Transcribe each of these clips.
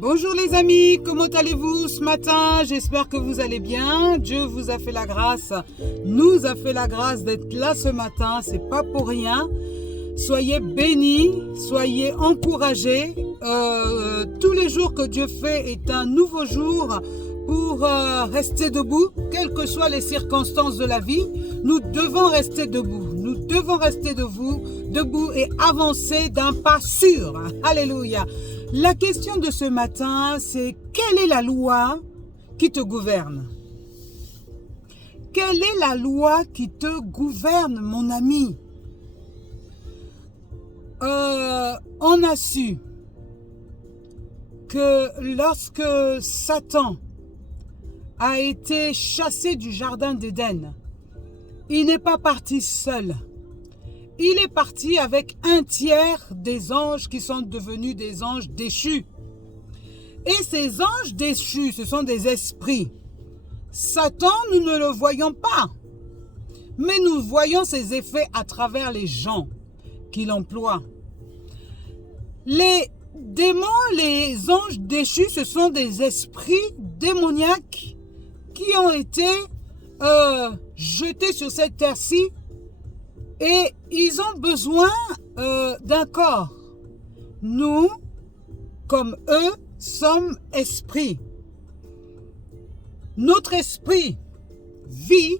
Bonjour les amis, comment allez-vous ce matin? J'espère que vous allez bien. Dieu vous a fait la grâce, nous a fait la grâce d'être là ce matin, c'est pas pour rien. Soyez bénis, soyez encouragés. Tous les jours que Dieu fait est un nouveau jour pour rester debout, quelles que soient les circonstances de la vie. Nous devons rester debout, nous devons rester debout et avancer d'un pas sûr. Alléluia. La question de ce matin, c'est quelle est la loi qui te gouverne? Quelle est la loi qui te gouverne, mon ami? On a su que lorsque Satan a été chassé du jardin d'Éden, il n'est pas parti seul. Il est parti avec un tiers des anges qui sont devenus des anges déchus. Et ces anges déchus, ce sont des esprits. Satan, nous ne le voyons pas. Mais nous voyons ses effets à travers les gens qu'il emploie. Les démons, les anges déchus, ce sont des esprits démoniaques qui ont été jetés sur cette terre-ci. Et ils ont besoin d'un corps. Nous, comme eux, sommes esprits. Notre esprit vit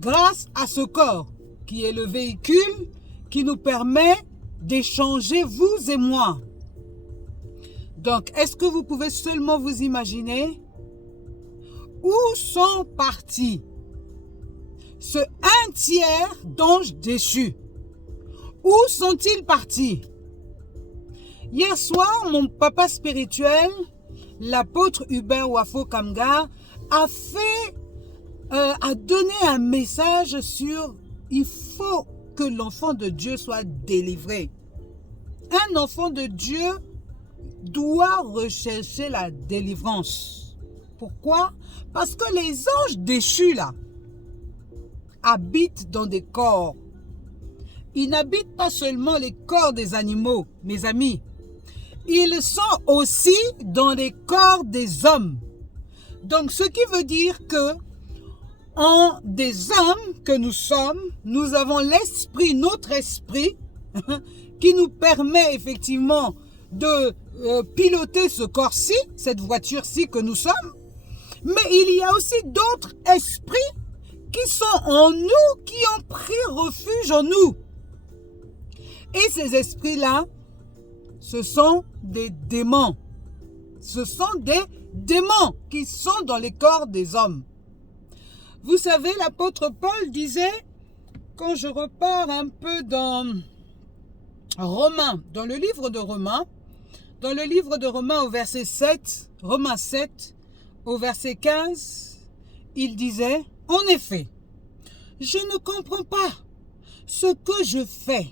grâce à ce corps, qui est le véhicule qui nous permet d'échanger vous et moi. Donc, est-ce que vous pouvez seulement vous imaginer où sont partis ce un tiers d'anges déchus? Où sont-ils partis? Hier soir, mon papa spirituel, l'apôtre Hubert Wafo Kamga, a donné un message sur il faut que l'enfant de Dieu soit délivré. Un enfant de Dieu doit rechercher la délivrance. Pourquoi? Parce que les anges déchus là habitent dans des corps. Ils n'habitent pas seulement les corps des animaux, mes amis. Ils sont aussi dans les corps des hommes. Donc, ce qui veut dire que, en des hommes que nous sommes, nous avons l'esprit, notre esprit, qui nous permet effectivement de piloter ce corps-ci, cette voiture-ci que nous sommes. Mais il y a aussi d'autres esprits qui sont en nous, qui ont pris refuge en nous. Et ces esprits-là, ce sont des démons. Ce sont des démons qui sont dans les corps des hommes. Vous savez, l'apôtre Paul disait, quand je repars un peu dans Romains, dans le livre de Romains au verset 7, Romains 7, au verset 15, il disait, en effet, je ne comprends pas ce que je fais.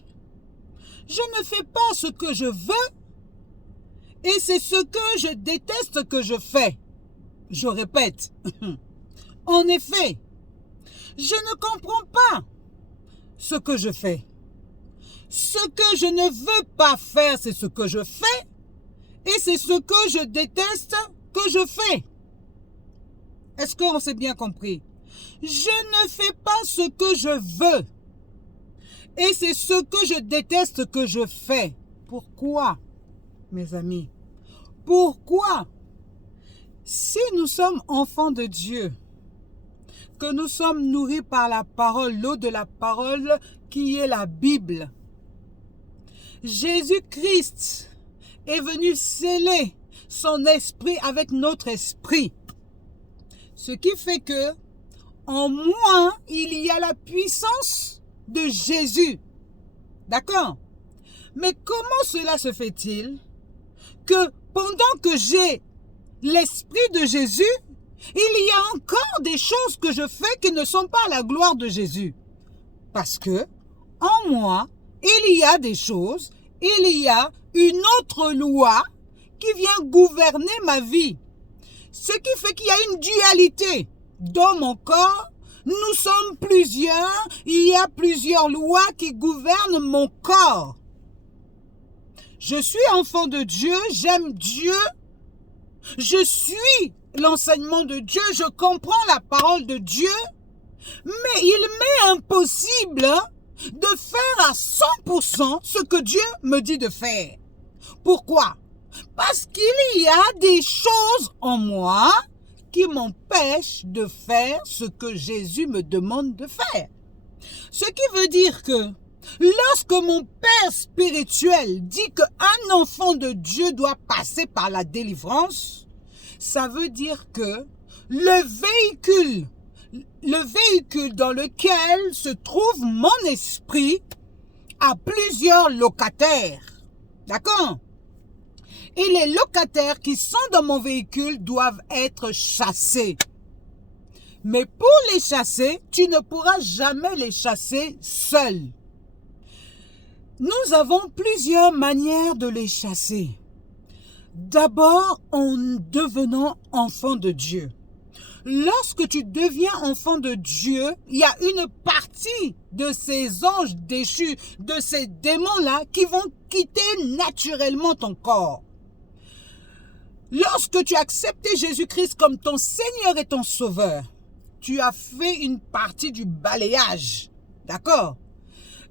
Je ne fais pas ce que je veux et c'est ce que je déteste que je fais. Je répète, en effet, je ne comprends pas ce que je fais. Ce que je ne veux pas faire, c'est ce que je fais et c'est ce que je déteste que je fais. Est-ce qu'on s'est bien compris? Je ne fais pas ce que je veux. Et c'est ce que je déteste que je fais. Pourquoi, mes amis? Pourquoi? Si nous sommes enfants de Dieu, que nous sommes nourris par la parole, l'eau de la parole qui est la Bible, Jésus-Christ est venu sceller son esprit avec notre esprit. Ce qui fait que en moi, il y a la puissance de Jésus. D'accord? Mais comment cela se fait-il que pendant que j'ai l'esprit de Jésus, il y a encore des choses que je fais qui ne sont pas à la gloire de Jésus? Parce que en moi, il y a des choses, il y a une autre loi qui vient gouverner ma vie. Ce qui fait qu'il y a une dualité dans mon corps. Nous sommes plusieurs, il y a plusieurs lois qui gouvernent mon corps. Je suis enfant de Dieu, j'aime Dieu, je suis l'enseignement de Dieu, je comprends la parole de Dieu, mais il m'est impossible de faire à 100% ce que Dieu me dit de faire. Pourquoi? Parce qu'il y a des choses en moi qui m'empêchent de faire ce que Jésus me demande de faire. Ce qui veut dire que lorsque mon Père spirituel dit qu'un enfant de Dieu doit passer par la délivrance, ça veut dire que le véhicule dans lequel se trouve mon esprit a plusieurs locataires. D'accord? Et les locataires qui sont dans mon véhicule doivent être chassés. Mais pour les chasser, tu ne pourras jamais les chasser seul. Nous avons plusieurs manières de les chasser. D'abord, en devenant enfant de Dieu. Lorsque tu deviens enfant de Dieu, il y a une partie de ces anges déchus, de ces démons-là, qui vont quitter naturellement ton corps. Lorsque tu as accepté Jésus-Christ comme ton Seigneur et ton Sauveur, tu as fait une partie du balayage. D'accord?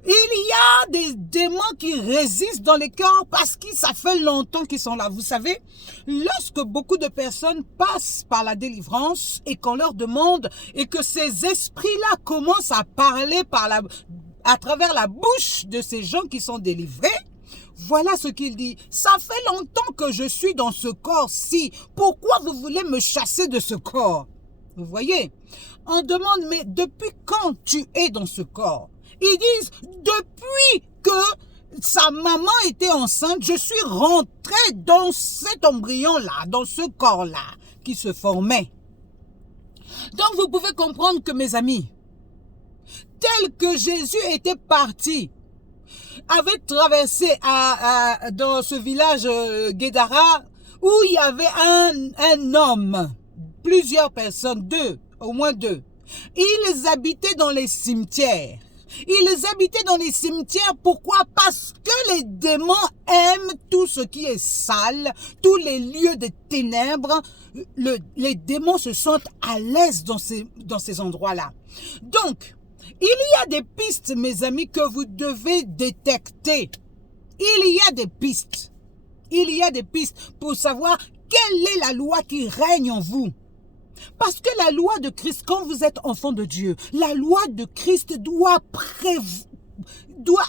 Il y a des démons qui résistent dans les cœurs parce que ça fait longtemps qu'ils sont là. Vous savez, lorsque beaucoup de personnes passent par la délivrance et qu'on leur demande et que ces esprits-là commencent à parler à travers la bouche de ces gens qui sont délivrés, voilà ce qu'il dit. Ça fait longtemps que je suis dans ce corps-ci. Pourquoi vous voulez me chasser de ce corps? Vous voyez? On demande, mais depuis quand tu es dans ce corps? Ils disent, depuis que sa maman était enceinte, je suis rentré dans cet embryon-là, dans ce corps-là qui se formait. Donc vous pouvez comprendre que mes amis, tel que Jésus était parti, avait traversé dans ce village Guédara, où il y avait un homme, plusieurs personnes, au moins deux. Ils habitaient dans les cimetières. Ils habitaient dans les cimetières. Pourquoi? Parce que les démons aiment tout ce qui est sale, tous les lieux de ténèbres. Les démons se sentent à l'aise dans ces endroits-là. Donc, il y a des pistes, mes amis, que vous devez détecter. Il y a des pistes. Il y a des pistes pour savoir quelle est la loi qui règne en vous. Parce que la loi de Christ, quand vous êtes enfant de Dieu, la loi de Christ doit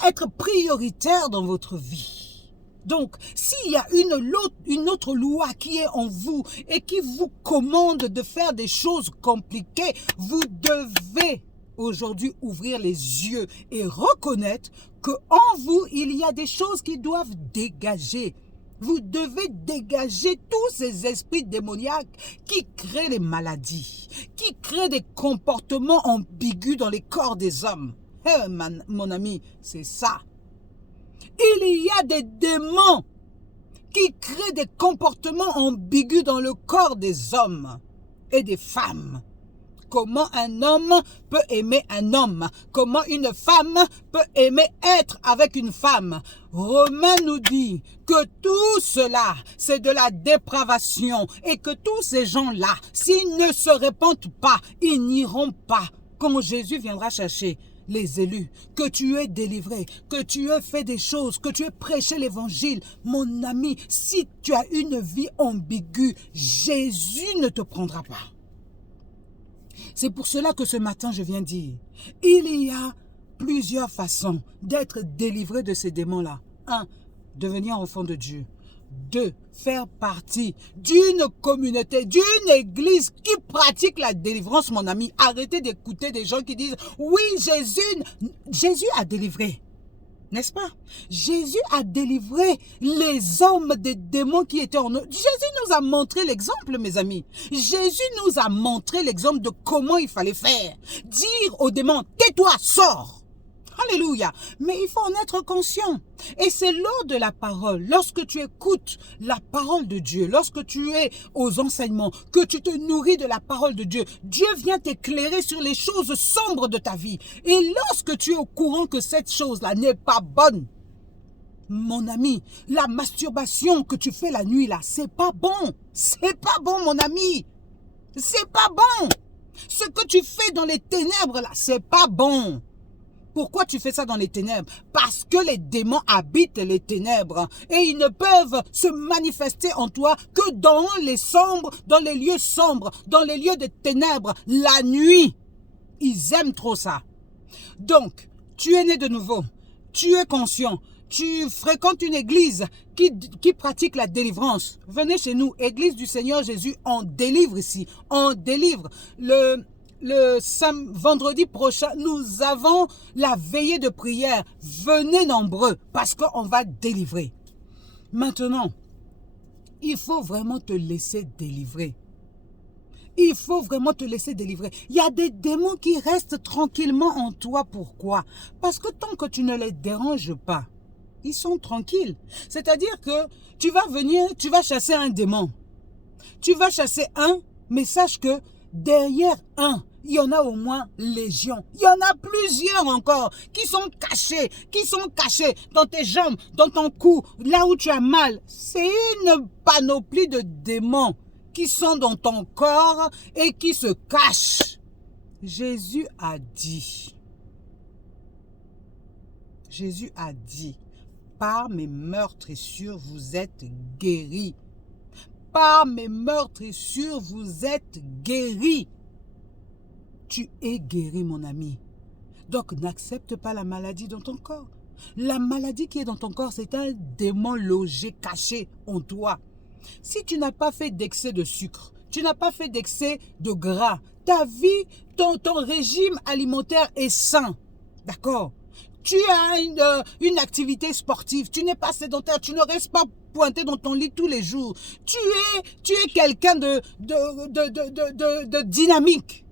être prioritaire dans votre vie. Donc, s'il y a une autre loi qui est en vous et qui vous commande de faire des choses compliquées, vous devez aujourd'hui ouvrir les yeux et reconnaître qu'en vous, il y a des choses qui doivent dégager. Vous devez dégager tous ces esprits démoniaques qui créent les maladies, qui créent des comportements ambigus dans les corps des hommes. Mon ami, c'est ça. Il y a des démons qui créent des comportements ambigus dans le corps des hommes et des femmes. Comment un homme peut aimer un homme? Comment une femme peut aimer être avec une femme? Romain nous dit que tout cela, c'est de la dépravation et que tous ces gens-là, s'ils ne se répandent pas, ils n'iront pas quand Jésus viendra chercher les élus, que tu aies délivré, que tu aies fait des choses, que tu aies prêché l'évangile. Mon ami, si tu as une vie ambiguë, Jésus ne te prendra pas. C'est pour cela que ce matin, je viens dire, il y a plusieurs façons d'être délivré de ces démons-là. 1. Devenir enfant de Dieu. 2. Faire partie d'une communauté, d'une église qui pratique la délivrance, mon ami. Arrêtez d'écouter des gens qui disent, oui, Jésus a délivré. N'est-ce pas? Jésus a délivré les hommes des démons qui étaient en eux. Jésus nous a montré l'exemple, mes amis. Jésus nous a montré l'exemple de comment il fallait faire. Dire aux démons, tais-toi, sors. Alléluia. Mais il faut en être conscient. Et c'est lors de la parole, lorsque tu écoutes la parole de Dieu, lorsque tu es aux enseignements, que tu te nourris de la parole de Dieu, Dieu vient t'éclairer sur les choses sombres de ta vie. Et lorsque tu es au courant que cette chose-là n'est pas bonne, Mon ami, la masturbation que tu fais la nuit là, c'est pas bon. C'est pas bon, mon ami. C'est pas bon. Ce que tu fais dans les ténèbres là, c'est pas bon. Pourquoi tu fais ça dans les ténèbres? Parce que les démons habitent les ténèbres et ils ne peuvent se manifester en toi que dans les sombres, dans les lieux sombres, dans les lieux de ténèbres, la nuit. Ils aiment trop ça. Donc, tu es né de nouveau, tu es conscient, tu fréquentes une église qui pratique la délivrance. Venez chez nous, église du Seigneur Jésus, on délivre ici, on délivre. Le vendredi prochain, nous avons la veillée de prière. Venez nombreux parce qu'on va délivrer. Maintenant, il faut vraiment te laisser délivrer. Il faut vraiment te laisser délivrer. Il y a des démons qui restent tranquillement en toi. Pourquoi? Parce que tant que tu ne les déranges pas, ils sont tranquilles. C'est-à-dire que tu vas venir, tu vas chasser un démon. Tu vas chasser un, mais sache que derrière un, il y en a au moins légion. Il y en a plusieurs encore qui sont cachés dans tes jambes, dans ton cou, là où tu as mal. C'est une panoplie de démons qui sont dans ton corps et qui se cachent. Jésus a dit, par mes meurtrissures, vous êtes guéris. Par mes meurtrissures, vous êtes guéris. Tu es guéri, mon ami. Donc, n'accepte pas la maladie dans ton corps. La maladie qui est dans ton corps, c'est un démon logé, caché en toi. Si tu n'as pas fait d'excès de sucre, tu n'as pas fait d'excès de gras, ta vie, ton régime alimentaire est sain. D'accord? Tu as une activité sportive, tu n'es pas sédentaire, tu ne restes pas pointé dans ton lit tous les jours. Tu es quelqu'un de dynamique.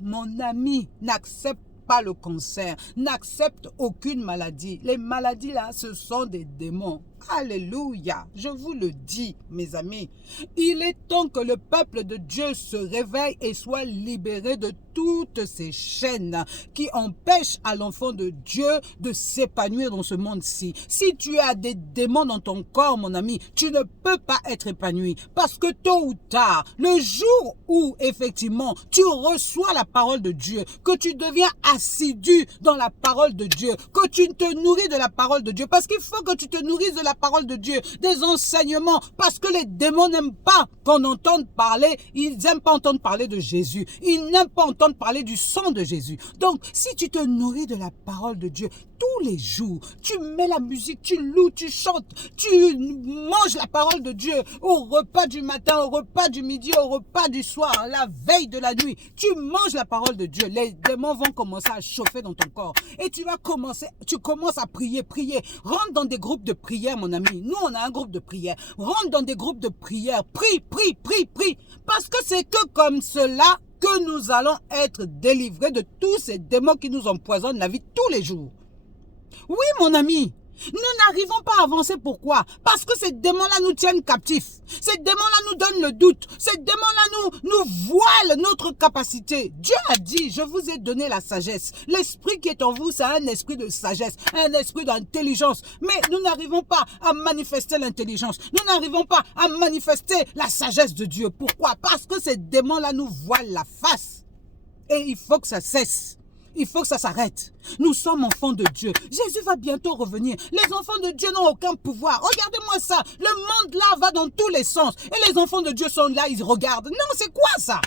Mon ami, n'accepte pas le cancer, n'accepte aucune maladie. Les maladies là, ce sont des démons. Alléluia, je vous le dis, mes amis. Il est temps que le peuple de Dieu se réveille et soit libéré de toutes ces chaînes qui empêchent à l'enfant de Dieu de s'épanouir dans ce monde-ci. Si tu as des démons dans ton corps, mon ami, tu ne peux pas être épanoui. Parce que tôt ou tard, le jour où effectivement tu reçois la parole de Dieu, que tu deviens assidu dans la parole de Dieu, que tu te nourris de la parole de Dieu, parce qu'il faut que tu te nourrisses de la parole de Dieu, des enseignements, parce que les démons n'aiment pas qu'on entende parler, ils n'aiment pas entendre parler de Jésus, ils n'aiment pas entendre parler du sang de Jésus. Donc, si tu te nourris de la parole de Dieu, tous les jours, tu mets la musique, tu loues, tu chantes, tu manges la parole de Dieu au repas du matin, au repas du midi, au repas du soir, la veille de la nuit, tu manges la parole de Dieu, les démons vont commencer à chauffer dans ton corps et tu commences à prier, rentre dans des groupes de prière, mon ami. Nous, on a un groupe de prière. Rentre dans des groupes de prière. Prie. Parce que c'est que comme cela que nous allons être délivrés de tous ces démons qui nous empoisonnent la vie tous les jours. Oui, mon ami. Nous n'arrivons pas à avancer. Pourquoi? Parce que ces démons-là nous tiennent captifs. Ces démons-là nous donnent le doute. Ces démons-là nous voilent notre capacité. Dieu a dit, je vous ai donné la sagesse. L'esprit qui est en vous, c'est un esprit de sagesse, un esprit d'intelligence. Mais nous n'arrivons pas à manifester l'intelligence. Nous n'arrivons pas à manifester la sagesse de Dieu. Pourquoi? Parce que ces démons-là nous voilent la face. Et il faut que ça cesse. Il faut que ça s'arrête. Nous sommes enfants de Dieu. Jésus va bientôt revenir. Les enfants de Dieu n'ont aucun pouvoir. Regardez-moi ça. Le monde là va dans tous les sens. Et les enfants de Dieu sont là, ils regardent. Non, c'est quoi ça?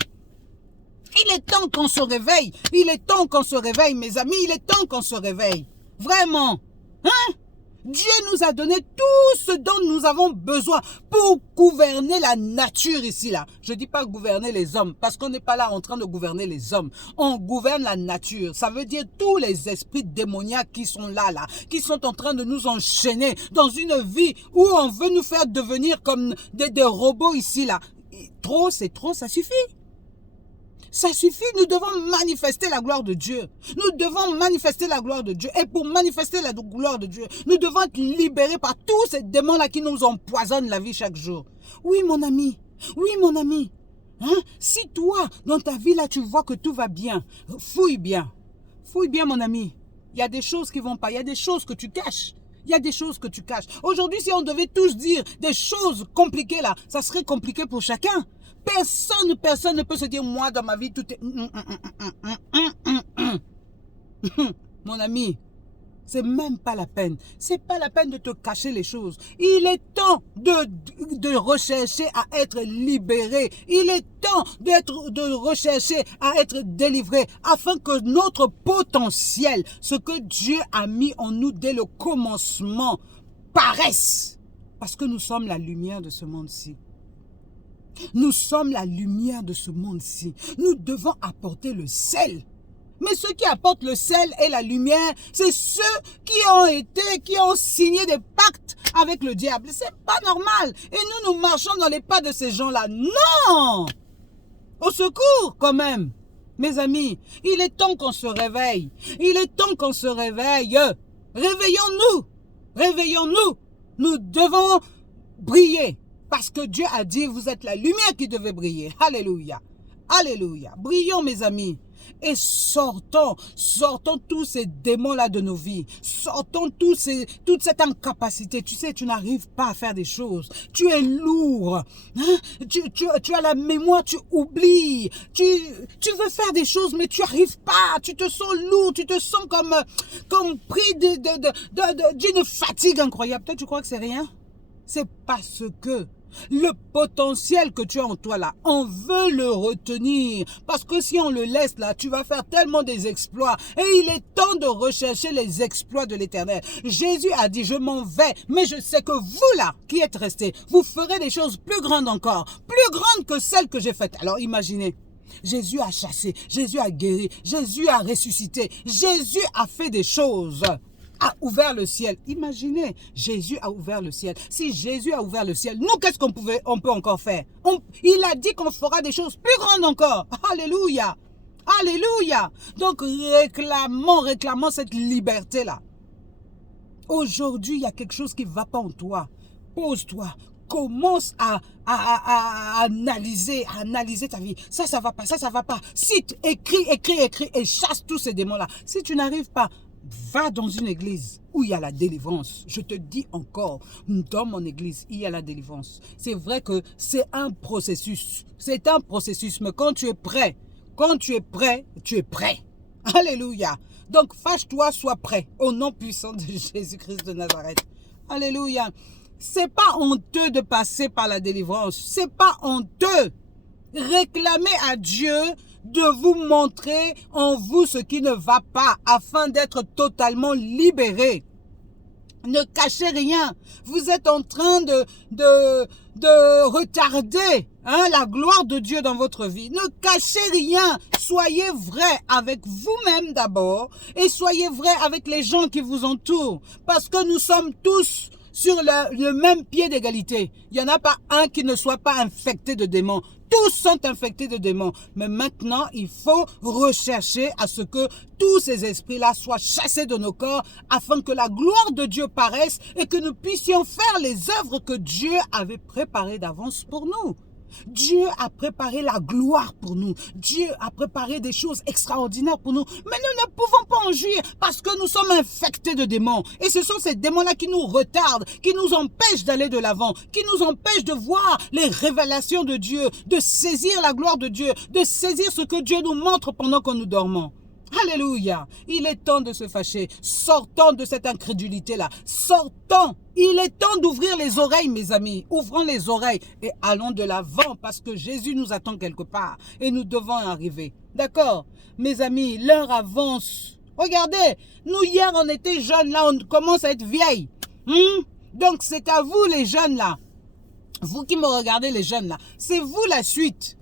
Il est temps qu'on se réveille. Il est temps qu'on se réveille, mes amis. Il est temps qu'on se réveille. Vraiment. Hein? Dieu nous a donné tout ce dont nous avons besoin pour gouverner la nature ici, là. Je ne dis pas gouverner les hommes, parce qu'on n'est pas là en train de gouverner les hommes. On gouverne la nature. Ça veut dire tous les esprits démoniaques qui sont là, qui sont en train de nous enchaîner dans une vie où on veut nous faire devenir comme des robots ici, là. Trop, c'est trop, ça suffit. Ça suffit, nous devons manifester la gloire de Dieu. Nous devons manifester la gloire de Dieu. Et pour manifester la gloire de Dieu, nous devons être libérés par tous ces démons-là qui nous empoisonnent la vie chaque jour. Oui, mon ami. Oui, mon ami. Hein? Si toi, dans ta vie, là, tu vois que tout va bien, fouille bien. Fouille bien, mon ami. Il y a des choses qui ne vont pas. Il y a des choses que tu caches. Il y a des choses que tu caches. Aujourd'hui, si on devait tous dire des choses compliquées là, ça serait compliqué pour chacun. Personne ne peut se dire, moi, dans ma vie, tout est... Mon ami, c'est même pas la peine. C'est pas la peine de te cacher les choses. Il est temps de rechercher à être libéré. Il est temps de rechercher à être délivré afin que notre potentiel, ce que Dieu a mis en nous dès le commencement, paraisse. Parce que nous sommes la lumière de ce monde-ci. Nous sommes la lumière de ce monde-ci. Nous devons apporter le sel. Mais ceux qui apportent le sel et la lumière, c'est ceux qui ont signé des pactes avec le diable. C'est pas normal. Et nous marchons dans les pas de ces gens-là. Non! Au secours, quand même. Mes amis, il est temps qu'on se réveille. Il est temps qu'on se réveille. Réveillons-nous. Réveillons-nous. Nous devons briller. Parce que Dieu a dit, vous êtes la lumière qui devait briller. Alléluia. Alléluia. Brillons, mes amis. Et sortons tous ces démons-là de nos vies. Sortons toute cette incapacité. Tu sais, tu n'arrives pas à faire des choses. Tu es lourd. Hein? Tu as la mémoire, tu oublies. Tu veux faire des choses, mais tu n'arrives pas. Tu te sens lourd, tu te sens comme pris d'une fatigue incroyable. Toi, tu crois que c'est rien? C'est parce que le potentiel que tu as en toi là, on veut le retenir. Parce que si on le laisse là, tu vas faire tellement des exploits. Et il est temps de rechercher les exploits de l'Éternel. Jésus a dit, je m'en vais, mais je sais que vous là, qui êtes restés, vous ferez des choses plus grandes encore. Plus grandes que celles que j'ai faites. Alors imaginez. Jésus a chassé, Jésus a guéri, Jésus a ressuscité. Jésus a fait des choses. A ouvert le ciel. Imaginez, Jésus a ouvert le ciel. Si Jésus a ouvert le ciel, nous, qu'est-ce qu'on peut encore faire? Il a dit qu'on fera des choses plus grandes encore. Alléluia. Alléluia. Donc, réclamons cette liberté-là. Aujourd'hui, il y a quelque chose qui ne va pas en toi. Pose-toi. Commence à analyser ta vie. Ça va pas, ça va pas. Cite, écris et chasse tous ces démons-là. Si tu n'arrives pas, va dans une église où il y a la délivrance. Je te dis encore, dans mon église, il y a la délivrance. C'est vrai que c'est un processus. C'est un processus, mais quand tu es prêt, tu es prêt. Alléluia. Donc, fâche-toi, sois prêt. Au nom puissant de Jésus-Christ de Nazareth. Alléluia. C'est pas honteux de passer par la délivrance. C'est pas honteux. Réclamez à Dieu de vous montrer en vous ce qui ne va pas afin d'être totalement libéré. Ne cachez rien. Vous êtes en train de retarder la gloire de Dieu dans votre vie. Ne cachez rien. Soyez vrai avec vous-même d'abord et soyez vrai avec les gens qui vous entourent. Parce que nous sommes tous sur le même pied d'égalité. Il n'y en a pas un qui ne soit pas infecté de démons. Tous sont infectés de démons. Mais maintenant, il faut rechercher à ce que tous ces esprits-là soient chassés de nos corps afin que la gloire de Dieu paraisse et que nous puissions faire les œuvres que Dieu avait préparées d'avance pour nous. Dieu a préparé la gloire pour nous. Dieu a préparé des choses extraordinaires pour nous. Mais nous ne pouvons pas en jouir parce que nous sommes infectés de démons. Et ce sont ces démons-là qui nous retardent, qui nous empêchent d'aller de l'avant, qui nous empêchent de voir les révélations de Dieu, de saisir la gloire de Dieu, de saisir ce que Dieu nous montre pendant que nous dormons. Alléluia. Il est temps de se fâcher. Sortons de cette incrédulité-là. Sortons. Il est temps d'ouvrir les oreilles, mes amis. Ouvrons les oreilles et allons de l'avant parce que Jésus nous attend quelque part et nous devons arriver. D'accord? Mes amis, l'heure avance. Regardez, nous hier on était jeunes, là on commence à être vieilles. Donc c'est à vous les jeunes là. Vous qui me regardez les jeunes là. C'est vous la suite.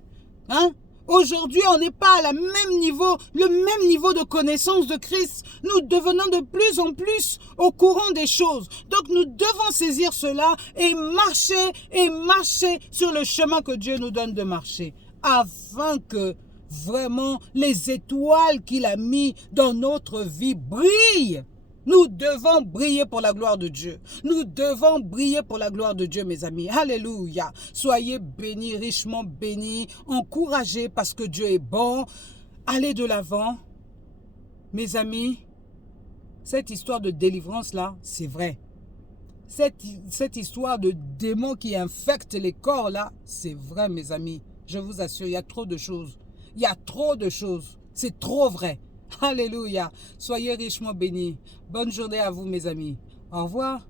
Hein? Aujourd'hui, on n'est pas à le même niveau de connaissance de Christ. Nous devenons de plus en plus au courant des choses. Donc, nous devons saisir cela et marcher sur le chemin que Dieu nous donne de marcher. Afin que vraiment les étoiles qu'il a mis dans notre vie brillent. Nous devons briller pour la gloire de Dieu. Nous devons briller pour la gloire de Dieu, mes amis. Alléluia. Soyez bénis, richement bénis, encouragés parce que Dieu est bon. Allez de l'avant. Mes amis, cette histoire de délivrance-là, c'est vrai. cette histoire de démons qui infectent les corps là, c'est vrai mes amis. Je vous assure, il y a trop de choses. Il y a trop de choses. C'est trop vrai. Alléluia. Soyez richement bénis. Bonne journée à vous mes amis. Au revoir.